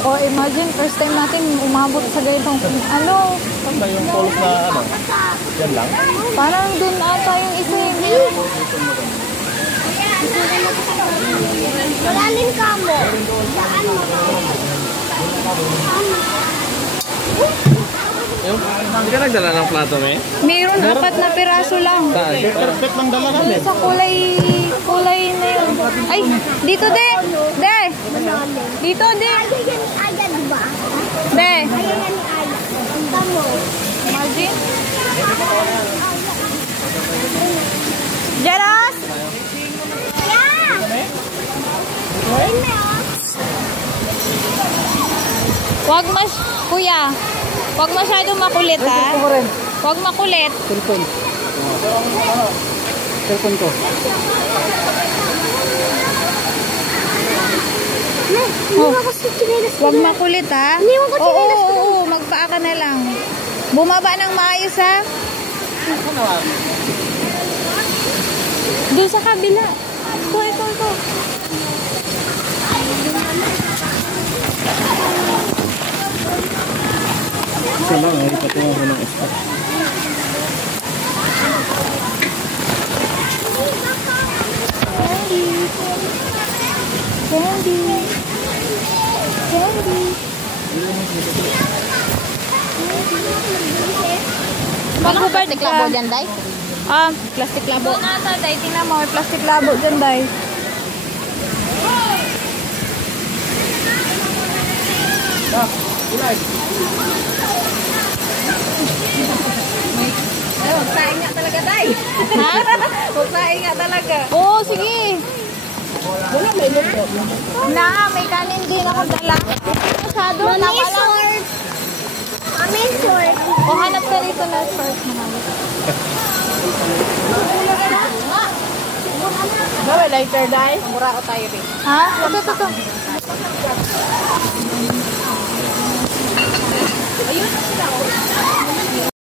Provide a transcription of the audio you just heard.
O imagine, first time natin umabot sa ganitong ano. Saan ba yung falls na ano? Yan lang? Parang dun ata yung isa yung Malalim ka mo. Saan mo? Hindi ka nagdala ng plato, me? Meron 4 na piraso lang. Perfect lang dala kami. Sa kulay na yun. Ay, dito de. De. Dito de. Ayan agad ba? De. Ayan agad. Tamo. Imagine. Jeros! Yeah! Wag kuya. Wag masyado makulit ha. Wag makulit. Cellphone. Cellphone ko. Wag makulit ha. Oo, magpaa ka na lang. Bumaba ng maayos ha. Doon sa kabila. Ito. Isa lang, ay patungo ko ng spot. Candy. Walang plastic labo dyan, Day? Plastic labo. Doon ata, Day. Tingnan mo, may plastic labo dyan, Day. Magsaing nga talaga, Day. Ha? Magsaing nga talaga. Oo, sige. Wala, may luto. May kanin din ako dala. Masyado, Mami, short. Mami, short. O, hanap ka rito na short. Bawa, lighter, Day. Mura ko tayo rin. Ha? Ito.